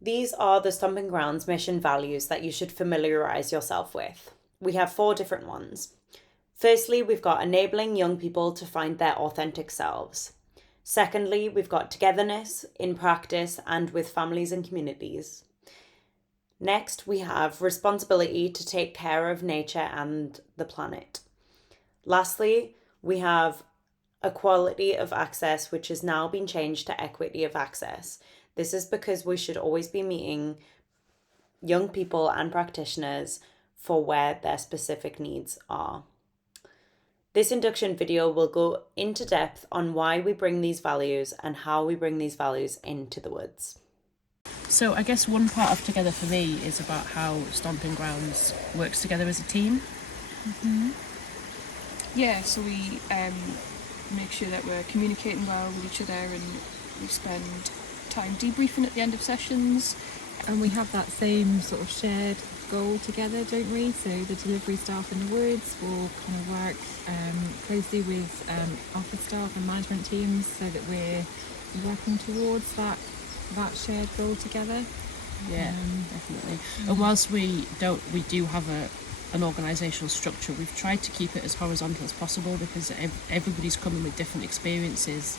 These are the Stomping Grounds mission values that you should familiarise yourself with. We have 4 different ones. Firstly, we've got enabling young people to find their authentic selves. Secondly, we've got togetherness in practice and with families and communities. Next, we have responsibility to take care of nature and the planet. Lastly, we have equality of access, which has now been changed to equity of access. This is because we should always be meeting young people and practitioners for where their specific needs are. This induction video will go into depth on why we bring these values and how we bring these values into the woods. So I guess one part of Together for me is about how Stomping Grounds works together as a team. Mm-hmm. Yeah, so we make sure that we're communicating well with each other, and we spend time debriefing at the end of sessions. And we have that same sort of shared goal together, don't we? So the delivery staff in the woods will kind of work closely with office staff and management teams so that we're working towards that shared goal together. Yeah, definitely. And whilst we do have an organisational structure, we've tried to keep it as horizontal as possible, because everybody's coming with different experiences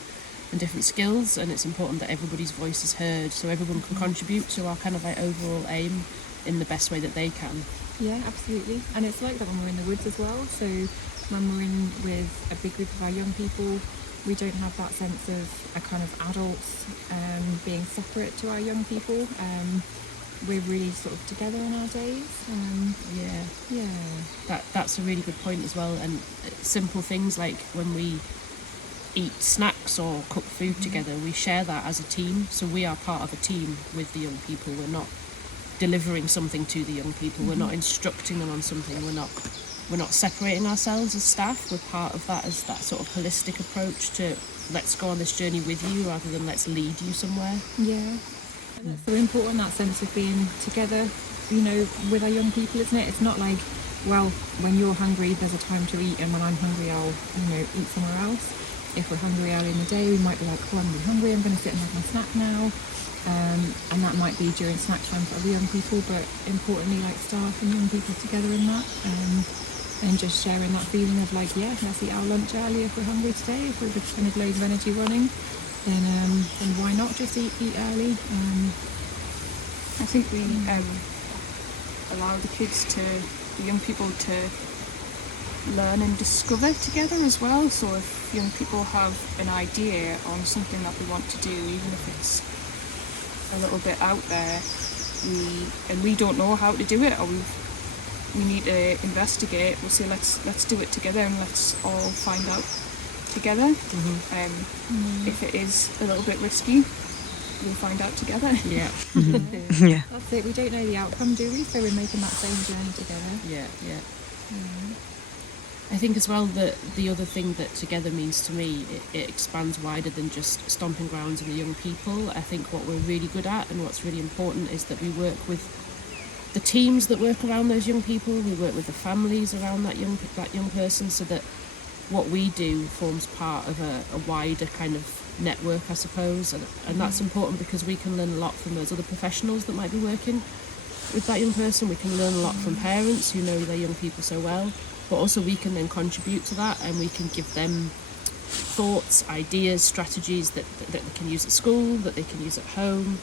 and different skills, and it's important that everybody's voice is heard so everyone can contribute to our kind of like overall aim in the best way that they can. Yeah, absolutely. And it's like that when we're in the woods as well. So when we're in with a big group of our young people, we don't have that sense of a kind of adults being separate to our young people. We're really sort of together in our days. That's a really good point as well. And simple things like when we eat snacks or cook food together, we share that as a team. So we are part of a team with the young people. We're not delivering something to the young people. We're not instructing them on something. We're not separating ourselves as staff. We're part of that, as that sort of holistic approach to let's go on this journey with you rather than let's lead you somewhere. Yeah. And that's so important, that sense of being together, you know, with our young people, isn't it? It's not like, well, when you're hungry, there's a time to eat, and when I'm hungry, I'll, eat somewhere else. If we're hungry early in the day, we might be like, oh, I'm really hungry, I'm going to sit and have my snack now. And that might be during snack time for other young people, but importantly, like staff and young people together in that. And just sharing that feeling of like, yeah, let's eat our lunch early if we're hungry today. If we've spent loads of energy running, then why not just eat early? I think we allow the young people to learn and discover together as well. So if young people have an idea on something that they want to do, even if it's a little bit out there, we don't know how to do it, or we need to investigate, we'll say let's do it together and let's all find out together. If it is a little bit risky, we'll find out together. Yeah. Yeah. That's it. We don't know the outcome, do we? So we're making that same journey together. Yeah. I think as well that the other thing that together means to me, it expands wider than just Stomping Grounds and the young people. I think what we're really good at and what's really important is that we work with the teams that work around those young people. We work with the families around that young person, so that what we do forms part of a wider kind of network, I suppose. And that's important because we can learn a lot from those other professionals that might be working with that young person. We can learn a lot from parents who know their young people so well, but also we can then contribute to that, and we can give them thoughts, ideas, strategies that they can use at school, that they can use at home,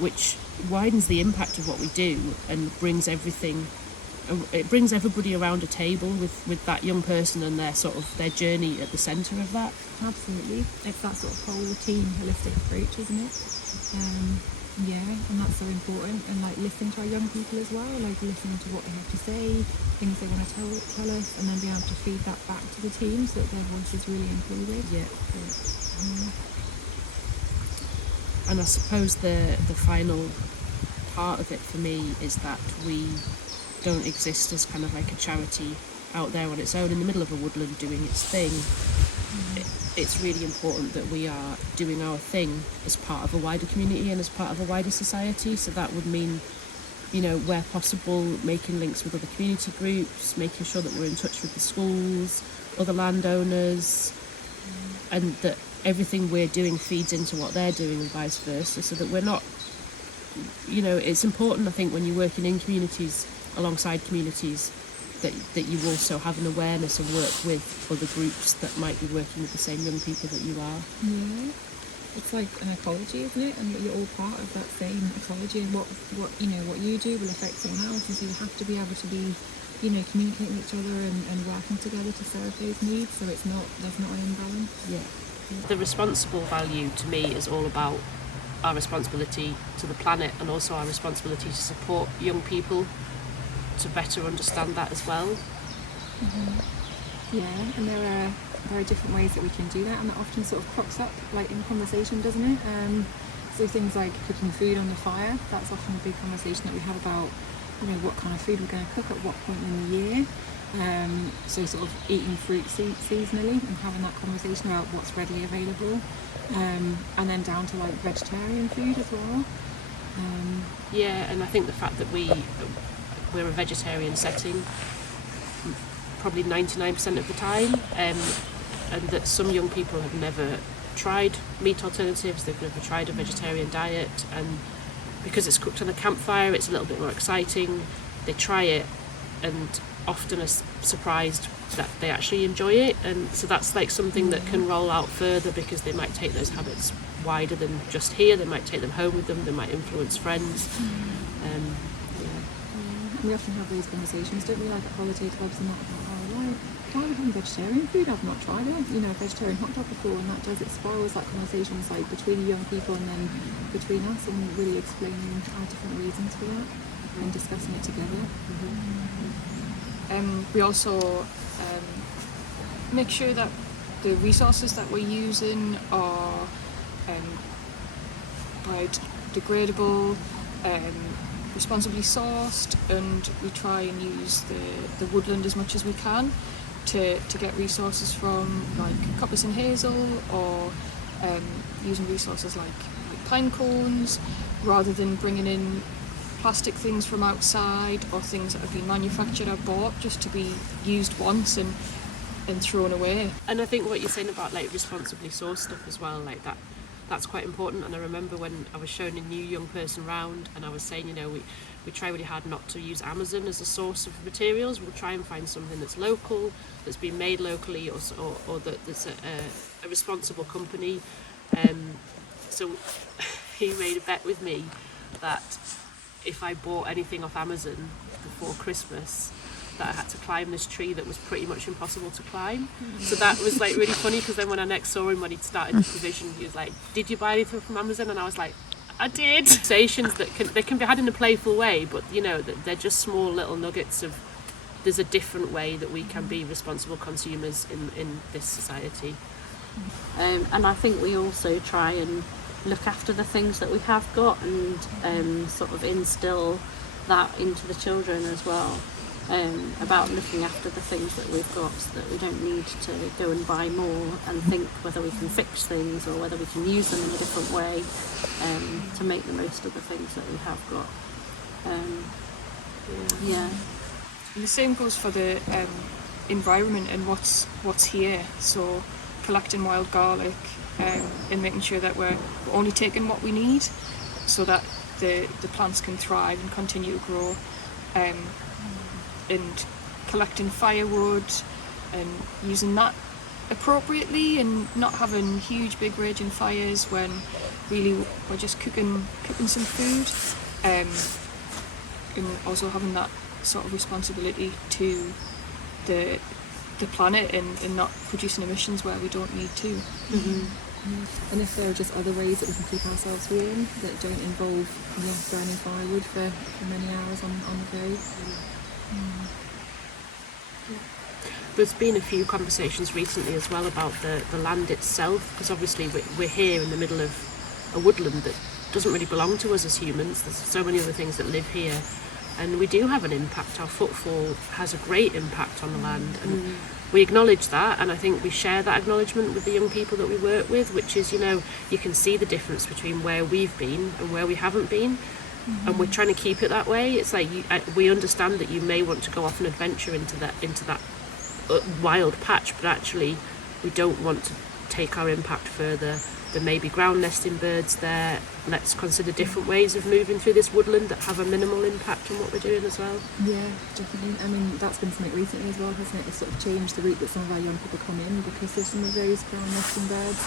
which widens the impact of what we do and brings everybody around a table with that young person and their journey at the centre of that. Absolutely. It's that sort of whole team holistic approach, isn't it? And that's so important. And like listening to our young people as well, like listening to what they have to say, things they want to tell us, and then being able to feed that back to the team so that their voice is really included. And I suppose the final part of it for me is that we don't exist as kind of like a charity out there on its own in the middle of a woodland doing its thing. It's really important that we are doing our thing as part of a wider community and as part of a wider society. So that would mean, where possible, making links with other community groups, making sure that we're in touch with the schools, other landowners, and that everything we're doing feeds into what they're doing and vice versa, so that we're not you know, it's important, I think, when you're working in communities, alongside communities, that you also have an awareness and work with other groups that might be working with the same young people that you are. Yeah. It's like an ecology, isn't it? And you're all part of that same ecology, and what you know, what you do will affect someone else, and so you have to be able to be, you know, communicating with each other and working together to serve those needs, so there's not an imbalance. Yeah. The responsible value to me is all about our responsibility to the planet, and also our responsibility to support young people to better understand that as well. Yeah, and there are different ways that we can do that, and that often sort of crops up like in conversation, doesn't it? So things like cooking food on the fire, that's often a big conversation that we have about, you know, what kind of food we're going to cook at what point in the year. So sort of eating fruit seasonally and having that conversation about what's readily available, and then down to like vegetarian food as well. Yeah, and I think the fact that we're a vegetarian setting probably 99% of the time, and that some young people have never tried meat alternatives, they've never tried a vegetarian diet, and because it's cooked on a campfire it's a little bit more exciting. They try it and often are surprised that they actually enjoy it, and so that's like something that can roll out further, because they might take those habits wider than just here. They might take them home with them, they might influence friends. We often have these conversations, don't we, like at holiday clubs and that, about, oh, why are we having vegetarian food? I've not tried it, you know, a vegetarian hot dog before, and it spirals like conversations like between young people and then between us, and really explaining our different reasons for that and discussing it together. We also make sure that the resources that we're using are biodegradable, responsibly sourced, and we try and use the woodland as much as we can to get resources from like coppice and hazel, or using resources like pine cones, rather than bringing in plastic things from outside or things that have been manufactured or bought just to be used once and thrown away. And I think what you're saying about like responsibly sourced stuff as well, like that's quite important. And I remember when I was showing a new young person round, and I was saying, you know, we try really hard not to use Amazon as a source of materials. We'll try and find something that's local, that's been made locally, or that's a responsible company. So he made a bet with me that if I bought anything off Amazon before Christmas, that I had to climb this tree that was pretty much impossible to climb. So that was like really funny, because then when I next saw him when he'd started the provision, he was like, "Did you buy anything from Amazon?" And I was like, "I did." Conversations that can be had in a playful way, but you know, they're just small little nuggets of there's a different way that we can be responsible consumers in this society. And I think we also try and look after the things that we have got, and sort of instill that into the children as well, about looking after the things that we've got, so that we don't need to go and buy more and think whether we can fix things or whether we can use them in a different way, to make the most of the things that we have got. Yeah. And the same goes for the environment and what's here. So collecting wild garlic, and making sure that we're only taking what we need, so that the plants can thrive and continue to grow, and collecting firewood and using that appropriately, and not having huge big raging fires when really we're just cooking some food, and also having that sort of responsibility to the planet, and not producing emissions where we don't need to. And if there are just other ways that we can keep ourselves warm that don't involve burning firewood for many hours on the go. There's been a few conversations recently as well about the land itself, because obviously we're here in the middle of a woodland that doesn't really belong to us as humans. There's so many other things that live here, and we do have an impact. Our footfall has a great impact on the land, and we acknowledge that, and I think we share that acknowledgement with the young people that we work with, which is, you know, you can see the difference between where we've been and where we haven't been, and we're trying to keep it that way. It's like we understand that you may want to go off an adventure into that wild patch, but actually we don't want to take our impact further There may be ground nesting birds there. Let's consider different ways of moving through this woodland that have a minimal impact on what we're doing as well. Yeah, definitely. I mean, that's been something recently as well, hasn't it? It's sort of changed the route that some of our young people come in because of some of those ground nesting birds.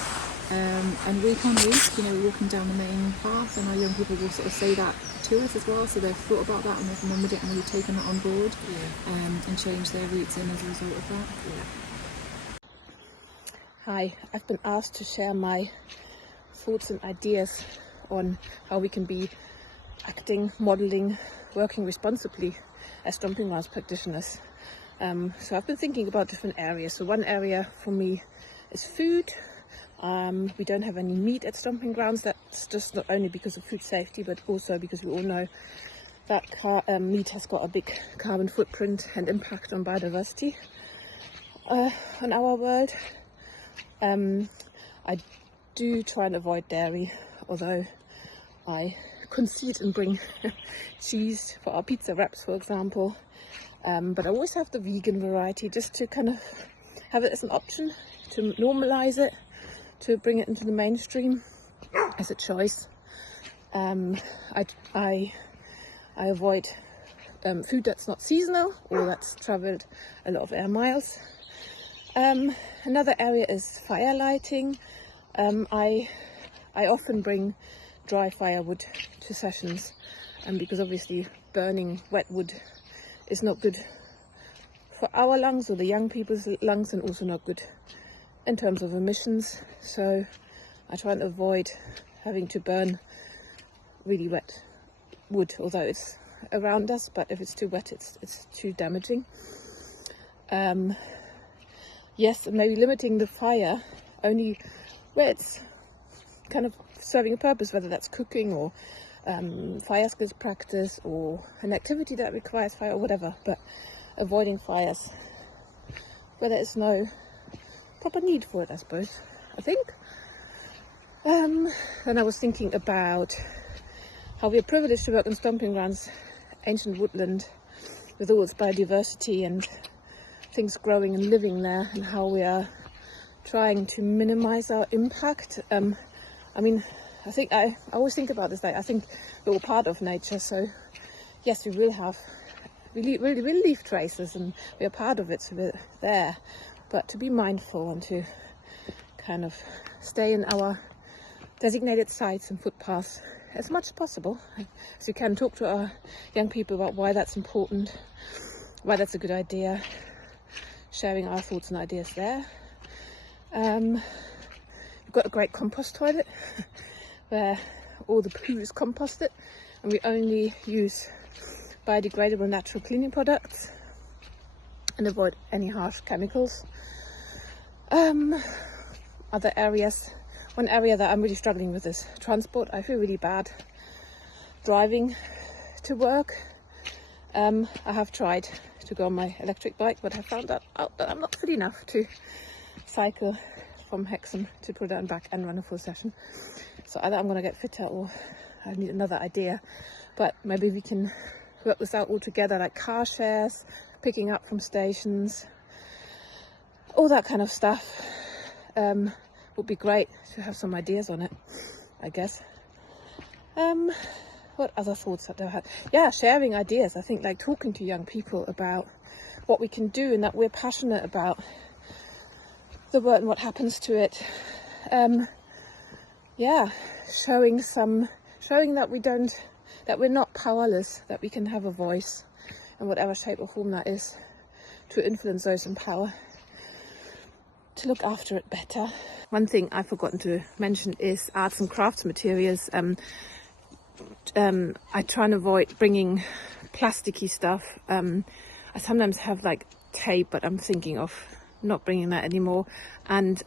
And we can reach, you know, walking down the main path, and our young people will sort of say that to us as well, so they've thought about that and they've remembered it and really taken that on board, and changed their routes in as a result of that. Hi, I've been asked to share my thoughts and ideas on how we can be acting, modelling, working responsibly as stomping grounds practitioners. So I've been thinking about different areas. So one area for me is food. We don't have any meat at stomping grounds. That's just not only because of food safety, but also because we all know that meat has got a big carbon footprint and impact on biodiversity on our world. I do try and avoid dairy, although I concede and bring cheese for our pizza wraps, for example. But I always have the vegan variety just to kind of have it as an option, to normalise it, to bring it into the mainstream as a choice. I avoid food that's not seasonal or that's travelled a lot of air miles. Another area is fire lighting. I often bring dry firewood to sessions, because obviously burning wet wood is not good for our lungs or the young people's lungs, and also not good in terms of emissions. So I try and avoid having to burn really wet wood, although it's around us, but if it's too wet it's too damaging. Yes, and maybe limiting the fire only where it's kind of serving a purpose, whether that's cooking or fire skills practice or an activity that requires fire or whatever, but avoiding fires where there is no proper need for it, I suppose, I think. And I was thinking about how we are privileged to work on stomping grounds, ancient woodland with all its biodiversity and things growing and living there, and how we are trying to minimize our impact. I mean, I think I always think about this, like, I think we're all part of nature, so yes, we will leave traces and we are part of it, so we're there, but to be mindful and to kind of stay in our designated sites and footpaths as much as possible, so we can talk to our young people about why that's important, why that's a good idea, sharing our thoughts and ideas there. We've got a great compost toilet where all the poo is composted, and we only use biodegradable natural cleaning products and avoid any harsh chemicals. Other areas, one area that I'm really struggling with is transport. I feel really bad driving to work. I have tried to go on my electric bike, but I found out that I'm not fit enough to cycle from Hexham to Breda and back and run a full session. So either I'm going to get fitter or I need another idea, but maybe we can work this out all together, like car shares, picking up from stations, all that kind of stuff. Would be great to have some ideas on it, I guess. What other thoughts that I had? Yeah, sharing ideas. I think, like, talking to young people about what we can do and that we're passionate about the world and what happens to it. Showing that we're not powerless, that we can have a voice in whatever shape or form that is, to influence those in power, to look after it better. One thing I've forgotten to mention is arts and crafts materials. I try and avoid bringing plasticky stuff. I sometimes have like tape, but I'm thinking of not bringing that anymore. And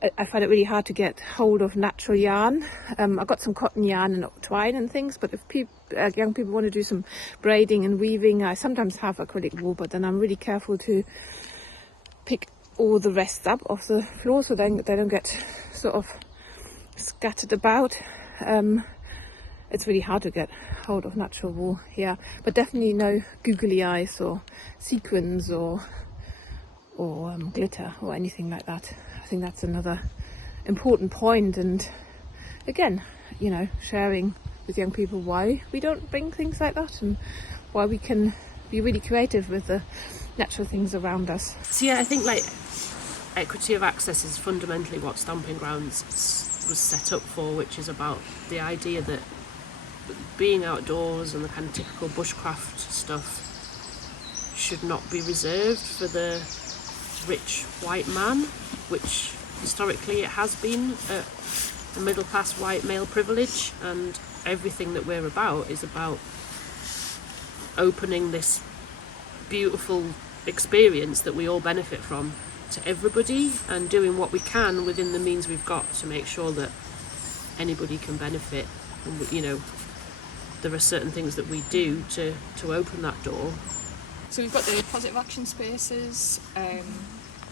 I find it really hard to get hold of natural yarn. I've got some cotton yarn and twine and things, but if young people want to do some braiding and weaving, I sometimes have acrylic wool, but then I'm really careful to pick all the rest up off the floor so they don't get sort of scattered about. It's really hard to get hold of natural wool here, but definitely no googly eyes or sequins or glitter or anything like that. I think that's another important point. And again, sharing with young people why we don't bring things like that and why we can be really creative with the natural things around us. So yeah, I think like equity of access is fundamentally what Stomping Grounds was set up for, which is about the idea that being outdoors and the kind of typical bushcraft stuff should not be reserved for the rich white man, which historically it has been a middle class white male privilege, and everything that we're about is about opening this beautiful experience that we all benefit from to everybody, and doing what we can within the means we've got to make sure that anybody can benefit. And there are certain things that we do to open that door. So we've got the positive action spaces,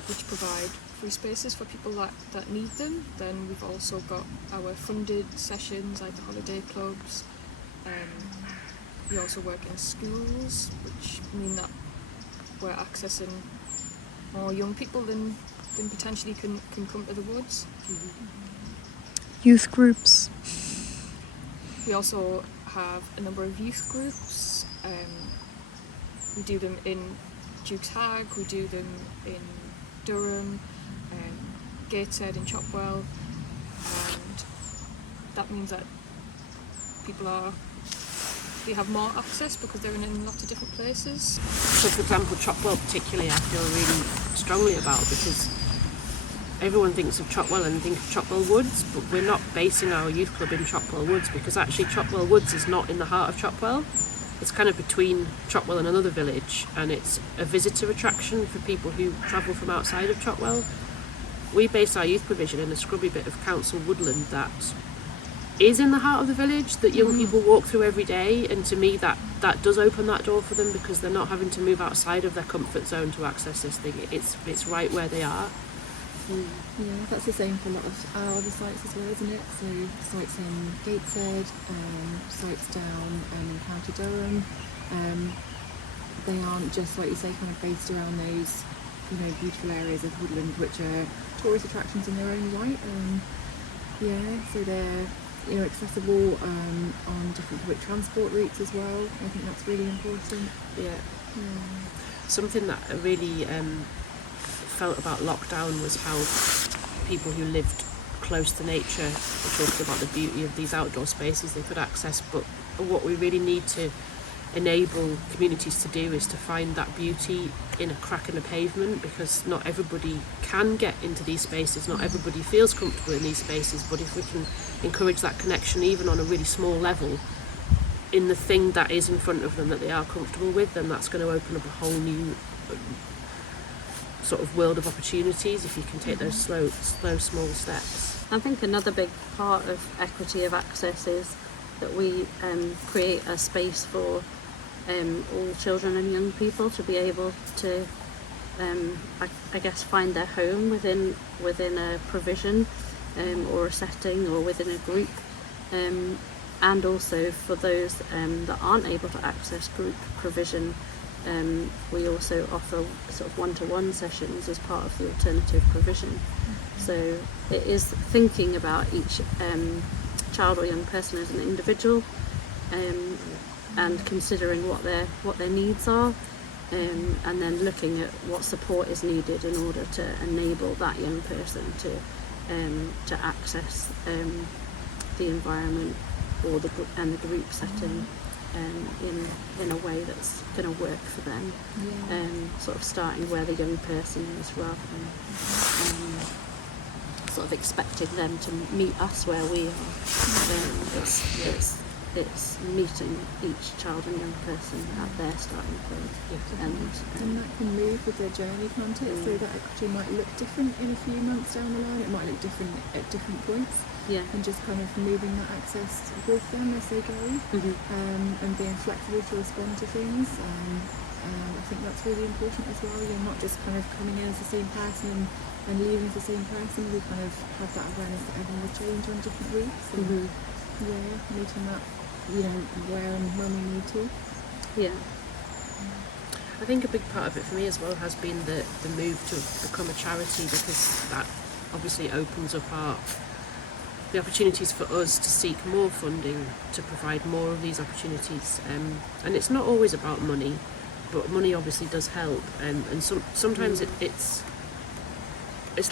which provide free spaces for people that need them. Then we've also got our funded sessions like the holiday clubs. We also work in schools, which mean that we're accessing more young people than potentially can come to the woods. Youth groups. We also have a number of youth groups. We do them in Duke's Hag, we do them in Durham, Gateshead and Chopwell, and that means that people they have more access because they're in lots of different places. So for example, Chopwell particularly I feel really strongly about, because everyone thinks of Chopwell and think of Chopwell Woods, but we're not basing our youth club in Chopwell Woods, because actually Chopwell Woods is not in the heart of Chopwell. It's kind of between Chopwell and another village, and it's a visitor attraction for people who travel from outside of Chopwell. We base our youth provision in a scrubby bit of council woodland that is in the heart of the village, that young people walk through every day, and to me that does open that door for them, because they're not having to move outside of their comfort zone to access this thing. It's right where they are. Yeah, that's the same for a lot of our other sites as well, isn't it? So sites in Gateshead, sites down in County Durham, they aren't just, like you say, kind of based around those, beautiful areas of woodland which are tourist attractions in their own right. So they're accessible on different public transport routes as well. I think that's really important. Yeah. Something that I really felt about lockdown was how people who lived close to nature were talking about the beauty of these outdoor spaces they could access, but what we really need to enable communities to do is to find that beauty in a crack in the pavement, because not everybody can get into these spaces, not everybody feels comfortable in these spaces, but if we can encourage that connection even on a really small level in the thing that is in front of them that they are comfortable with, then that's going to open up a whole new sort of world of opportunities if you can take those slow small steps. I think another big part of equity of access is that we create a space for all children and young people to be able to I guess find their home within a provision or a setting or within a group, and also for those that aren't able to access group provision. We also offer sort of one-to-one sessions as part of the alternative provision. So it is thinking about each child or young person as an individual, and considering what their needs are, and then looking at what support is needed in order to enable that young person to access the environment or the group setting in a way that's going to work for them. Sort of starting where the young person is, rather than sort of expecting them to meet us where we are. It's meeting each child and young person at their starting point. And that can move with their journey, can't it? So that equity might look different in a few months down the line, it might look different at different points. And just kind of moving that access with them as they go, and being flexible to respond to things. I think that's really important as well. You're not just kind of coming in as the same person and leaving as the same person. We kind of have that awareness that everyone will change on different weeks. And meeting that, where and when we need to. I think a big part of it for me as well has been the move to become a charity, because that obviously it opens up the opportunities for us to seek more funding to provide more of these opportunities, and it's not always about money, but money obviously does help, and sometimes it's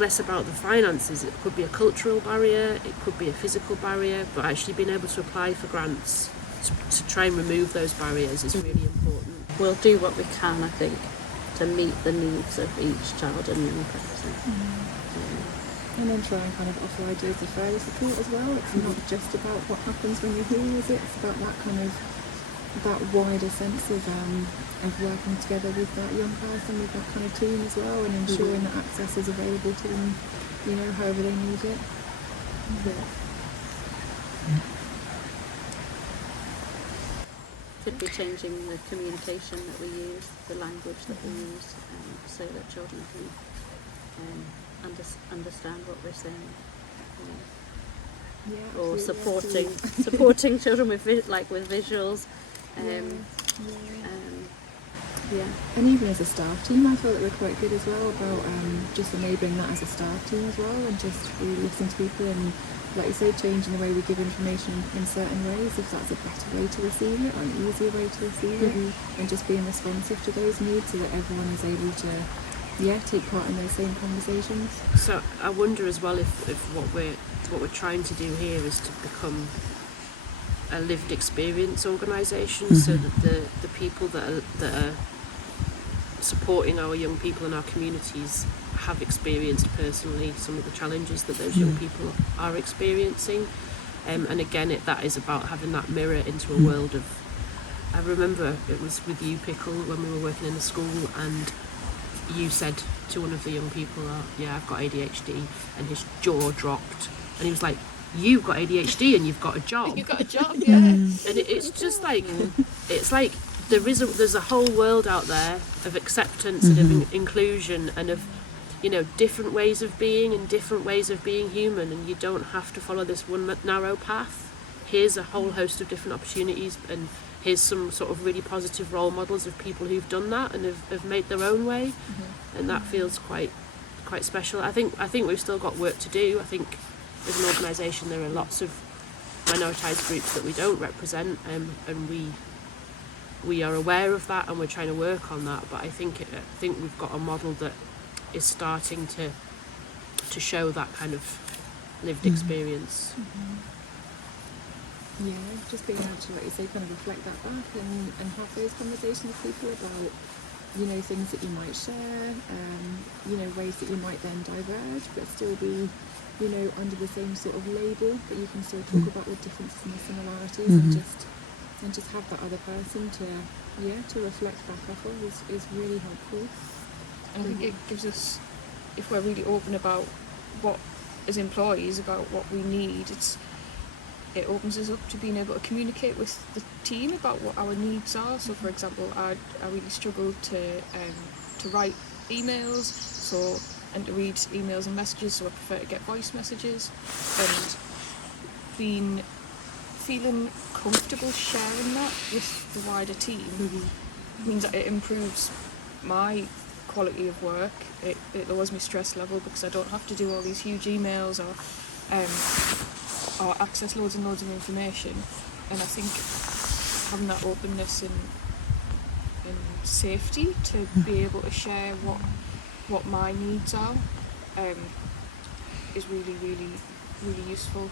less about the finances. It could be a cultural barrier, it could be a physical barrier, but actually being able to apply for grants to try and remove those barriers is really important. We'll do what we can, I think, to meet the needs of each child and young person. And then try and kind of offer ideas of further support as well. It's not just about what happens when you're here, is it? It's about that kind of, that wider sense of working together with that young person, with that kind of team as well, and ensuring that access is available to them, you know, however they need it. Could be changing the communication that we use, the language that we use, so that children can understand what we're saying. Yeah, Or absolutely, supporting children with visuals. And even as a staff team, I thought that we're quite good as well about just enabling that as a staff team as well, and just really listening to people and, like you say, changing the way we give information in certain ways, if that's a better way to receive it or an easier way to receive it, and just being responsive to those needs so that everyone is able to take part in those same conversations. So I wonder as well if what we're trying to do here is to become a lived experience organisation, so that the people that are supporting our young people in our communities have experienced personally some of the challenges that those young people are experiencing, and again that is about having that mirror into a world of. I remember it was with you, Pickle, when we were working in the school, and you said to one of the young people, I've got ADHD, and his jaw dropped, and he was like, you've got ADHD and you've got a job. You've got a job, yeah. And it's just like, it's like there's a whole world out there of acceptance and of inclusion and of, you know, different ways of being and different ways of being human, and you don't have to follow this one narrow path. Here's a whole host of different opportunities, and here's some sort of really positive role models of people who've done that and have made their own way, and that feels quite special. I think we've still got work to do. I think as an organisation there are lots of minoritised groups that we don't represent, and we are aware of that, and we're trying to work on that. But I think we've got a model that is starting to show that kind of lived experience. Yeah, just being able to, like you say, kind of reflect that back and have those conversations with people about, you know, things that you might share, you know, ways that you might then diverge, but still be, you know, under the same sort of label, but you can still talk about the differences and the similarities, and just have that other person to reflect back off of is really helpful. And I think it gives us, if we're really open about what, as employees, about what we need, it opens us up to being able to communicate with the team about what our needs are. So, for example, I really struggle to write emails, and to read emails and messages, so I prefer to get voice messages. And feeling comfortable sharing that with the wider team means that it improves my quality of work. It lowers my stress level because I don't have to do all these huge emails or access loads and loads of information. And I think having that openness and safety to be able to share what my needs are is really, really, really useful.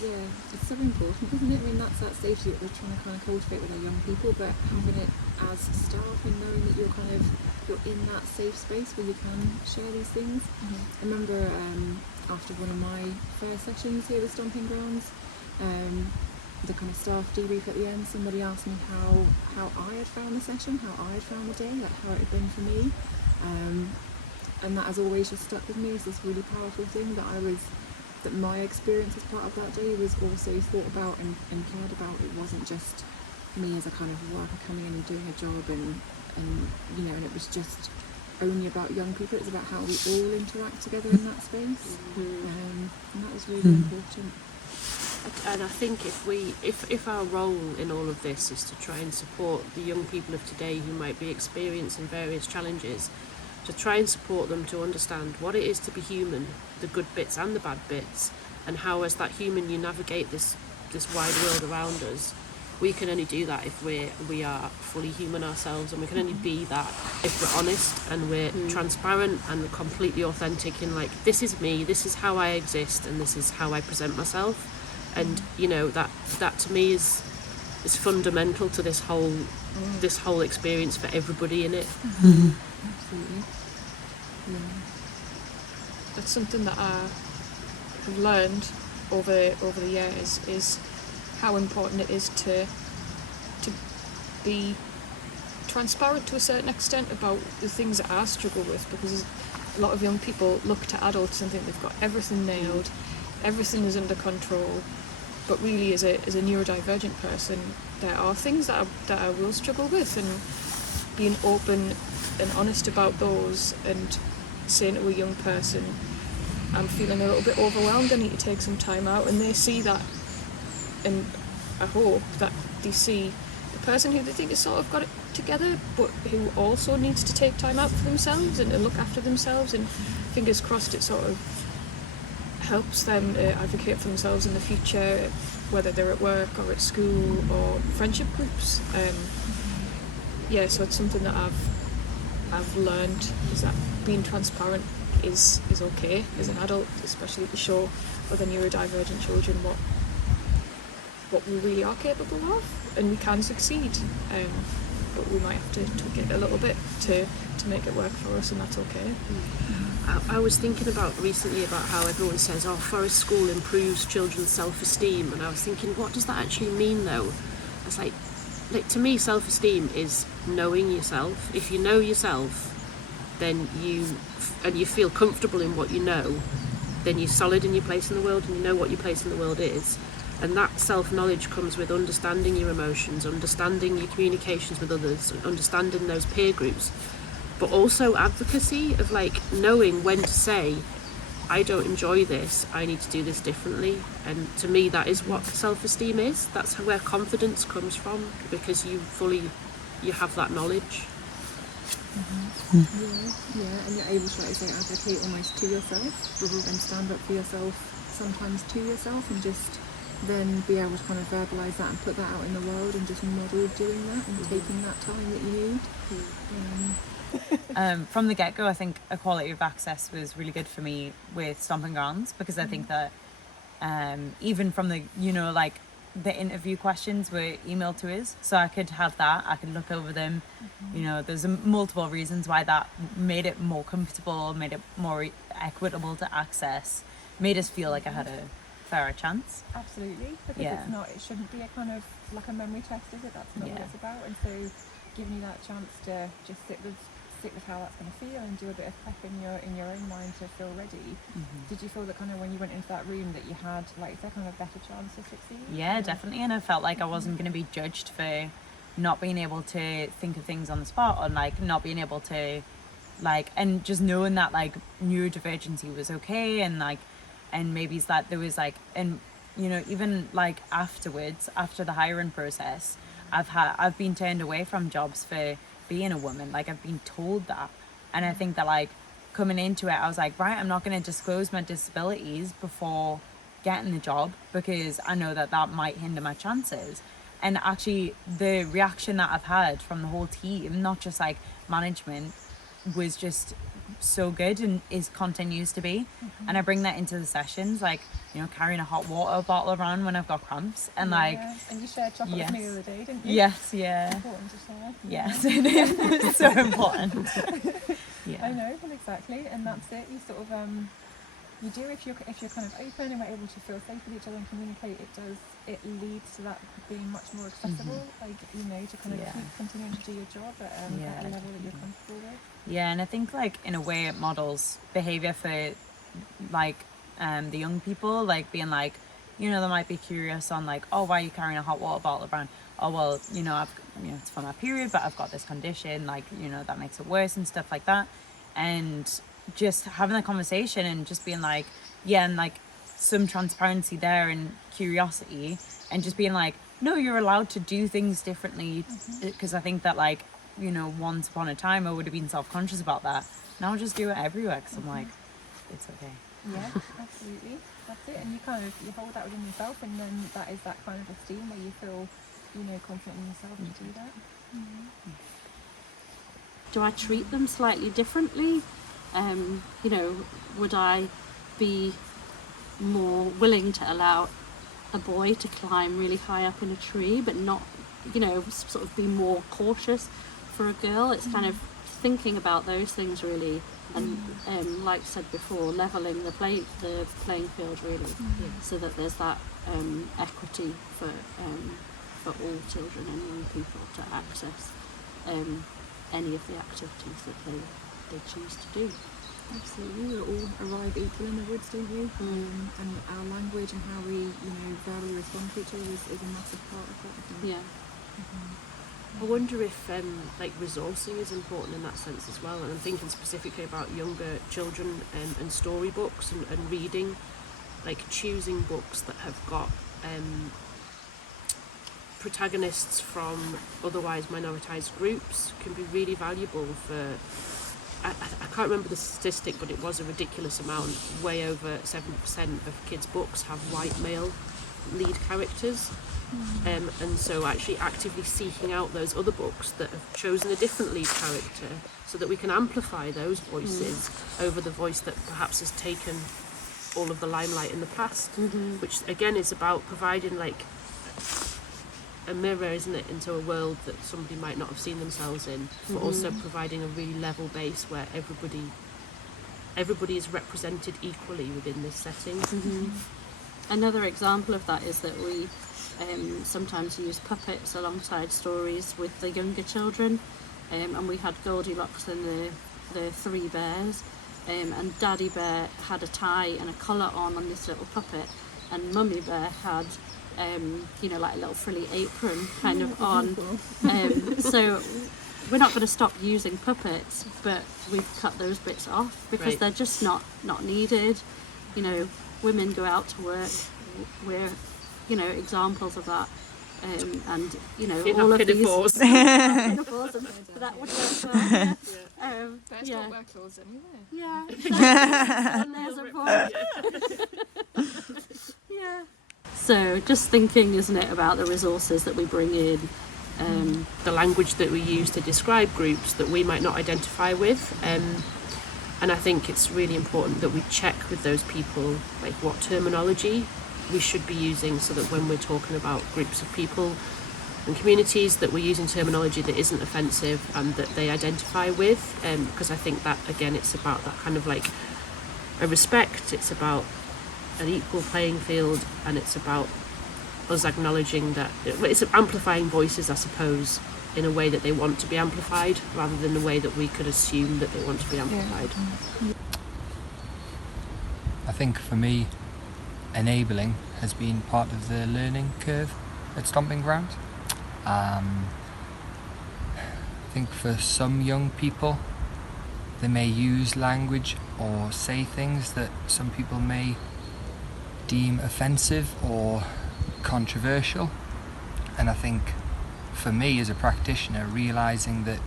Yeah, it's so important, isn't it? I mean, that's that safety that we're trying to kind of cultivate with our young people, but having it as staff and knowing that you're in that safe space where you can share these things. I remember after one of my first sessions here with Stomping Grounds, the kind of staff debrief at the end, somebody asked me how I had found the session, how I had found the day, like how it had been for me, and that has always just stuck with me as this really powerful thing that my experience as part of that day was also thought about and cared about. It wasn't just me as a kind of worker coming in and doing a job and you know, and it was just only about young people. It's about how we all interact together in that space, and that was really important. And I think if our role in all of this is to try and support the young people of today who might be experiencing various challenges, to try and support them to understand what it is to be human, the good bits and the bad bits, and how as that human you navigate this wide world around us. We can only do that if we are fully human ourselves, and we can only be that if we're honest and we're transparent and we're completely authentic in like, this is me, this is how I exist, and this is how I present myself. And you know, that to me is fundamental to this whole experience for everybody in it. Absolutely. Yeah. That's something that I have learned over the years, is how important it is to be transparent to a certain extent about the things that I struggle with, because a lot of young people look to adults and think they've got everything nailed, everything is under control, but really as a neurodivergent person there are things that I will struggle with, and being open and honest about those and saying to a young person, I'm feeling a little bit overwhelmed, I need to take some time out, and they see that, and I hope that they see the person who they think has sort of got it together, but who also needs to take time out for themselves and to look after themselves, and fingers crossed it sort of helps them advocate for themselves in the future, whether they're at work or at school or friendship groups. So it's something that I've learned, is that being transparent is okay as an adult, especially to show other neurodivergent children what we really are capable of, and we can succeed, but we might have to tweak it a little bit to make it work for us, and that's okay. I was thinking about recently about how everyone says, oh, Forest School improves children's self-esteem, and I was thinking, what does that actually mean though? It's like to me, self-esteem is knowing yourself. If you know yourself, then you feel comfortable in what you know, then you're solid in your place in the world, and you know what your place in the world is. And that self-knowledge comes with understanding your emotions, understanding your communications with others, understanding those peer groups, but also advocacy of like knowing when to say, I don't enjoy this, I need to do this differently. And to me, that is what self-esteem is. That's where confidence comes from, because you have that knowledge. Yeah, and you're able to, like say, advocate almost to yourself and stand up for yourself, sometimes to yourself, and just then be able to kind of verbalise that and put that out in the world, and just model doing that and taking that time that you need. From the get-go, I think equality of access was really good for me with Stomping Grounds, because I think that even from the, like the interview questions were emailed to us, so I could have that, I could look over them. There's multiple reasons why that made it more comfortable, made it more equitable to access, made us feel like I had a fairer chance. Absolutely, because it shouldn't be a kind of like a memory test, is it? That's not what it's about. And so giving you that chance to just sit with how that's going to feel and do a bit of prep in your own mind to feel ready. Did you feel that kind of when you went into that room that you had, like, is there kind of a better chance to succeed? Yeah, definitely. And I felt like I wasn't going to be judged for not being able to think of things on the spot, or like not being able to and just knowing that like neurodivergency was okay, and maybe it's that there was like, and even like afterwards, after the hiring process, I've been turned away from jobs for being a woman. Like, I've been told that, and I think that like coming into it, I was like, right, I'm not going to disclose my disabilities before getting the job, because I know that might hinder my chances. And actually the reaction that I've had from the whole team, not just like management, was just so good, and continues to be. And I bring that into the sessions, like carrying a hot water bottle around when I've got cramps, and and you shared chocolate with me the other day, didn't you? Yes, yeah. Important to share. Yes, it is so important. I know, well, exactly, and that's it. You sort of you do, if you're kind of open and we're able to feel safe with each other and communicate, it leads to that being much more accessible, like to kind of keep continuing to do your job at a level that you're comfortable with. Yeah, and I think like in a way it models behaviour for like the young people, like being like, they might be curious on like, oh, why are you carrying a hot water bottle around? Oh, well, it's for my period, but I've got this condition, like, that makes it worse and stuff like that. And just having a conversation and just being like, and like some transparency there and curiosity, and just being like, no, you're allowed to do things differently, because I think that like once upon a time I would have been self-conscious about that. Now I just do it everywhere because I'm like, it's okay. Yeah, absolutely. That's it. And you hold that within yourself, and then that is that kind of esteem where you feel, confident in yourself to do that. Do I treat them slightly differently? Would I be more willing to allow a boy to climb really high up in a tree, but not, sort of be more cautious for a girl? It's kind of thinking about those things really, and like I said before, leveling the playing field really, so that there's that equity for all children and young people to access any of the activities that they choose to do. Absolutely, we all arrive equal in the woods, don't we? And our language and how we, verbally respond to each other is a massive part of that, I think. Yeah. I wonder if resourcing is important in that sense as well, and I'm thinking specifically about younger children and storybooks and reading, like choosing books that have got protagonists from otherwise minoritized groups can be really valuable for, I can't remember the statistic, but it was a ridiculous amount. Way over 7% of kids' books have white male lead characters. And so actually actively seeking out those other books that have chosen a different lead character so that we can amplify those voices over the voice that perhaps has taken all of the limelight in the past, which again is about providing like a mirror, isn't it, into a world that somebody might not have seen themselves in, but also providing a really level base where everybody is represented equally within this setting. Another example of that is that we sometimes use puppets alongside stories with the younger children, and we had Goldilocks and the three bears, and Daddy Bear had a tie and a collar on this little puppet, and Mummy Bear had like a little frilly apron kind of on. So we're not going to stop using puppets, but we've cut those bits off because they're just not needed. Women go out to work. We're examples of that. And all of these. Pinafores That would work well. There's not work clothes anywhere. Yeah. And there's a point. Yeah. So just thinking, isn't it, about the resources that we bring in, The language that we use to describe groups that we might not identify with, and I think it's really important that we check with those people like what terminology we should be using, so that when we're talking about groups of people and communities, that we're using terminology that isn't offensive and that they identify with, because I think that again it's about that kind of like a respect, it's about an equal playing field, and it's about us acknowledging that it's amplifying voices, I suppose, in a way that they want to be amplified rather than the way that we could assume that they want to be amplified. I think for me, enabling has been part of the learning curve at Stomping Grounds. I think for some young people, they may use language or say things that some people may deem offensive or controversial, and I think for me as a practitioner, realising that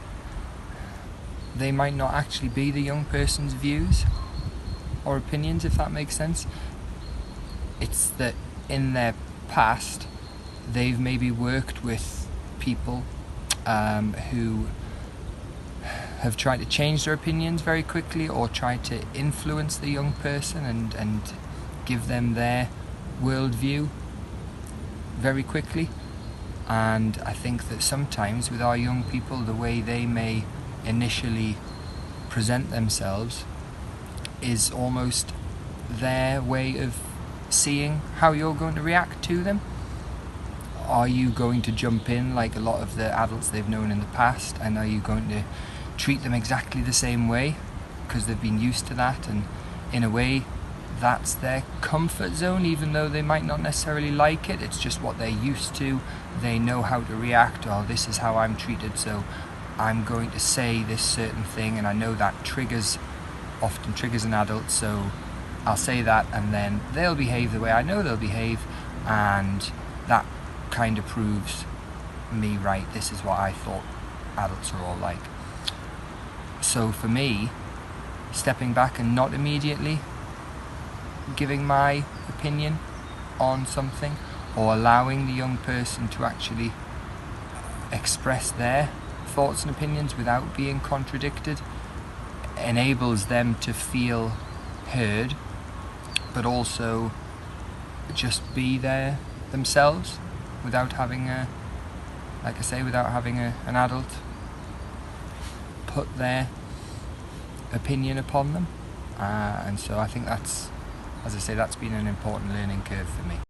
they might not actually be the young person's views or opinions, if that makes sense. It's that in their past they've maybe worked with people who have tried to change their opinions very quickly, or tried to influence the young person and give them their worldview very quickly. And I think that sometimes with our young people, the way they may initially present themselves is almost their way of seeing how you're going to react to them. Are you going to jump in like a lot of the adults they've known in the past, and are you going to treat them exactly the same way because they've been used to that, and in a way that's their comfort zone, even though they might not necessarily like it. It's just what they're used to. They know how to react. Oh, this is how I'm treated, so I'm going to say this certain thing, and I know that often triggers an adult, so I'll say that, and then they'll behave the way I know they'll behave, and that kind of proves me right. This is what I thought adults are all like. So for me, stepping back and not immediately giving my opinion on something, or allowing the young person to actually express their thoughts and opinions without being contradicted, enables them to feel heard, but also just be there themselves without having an adult put their opinion upon them. And so I think that's been an important learning curve for me.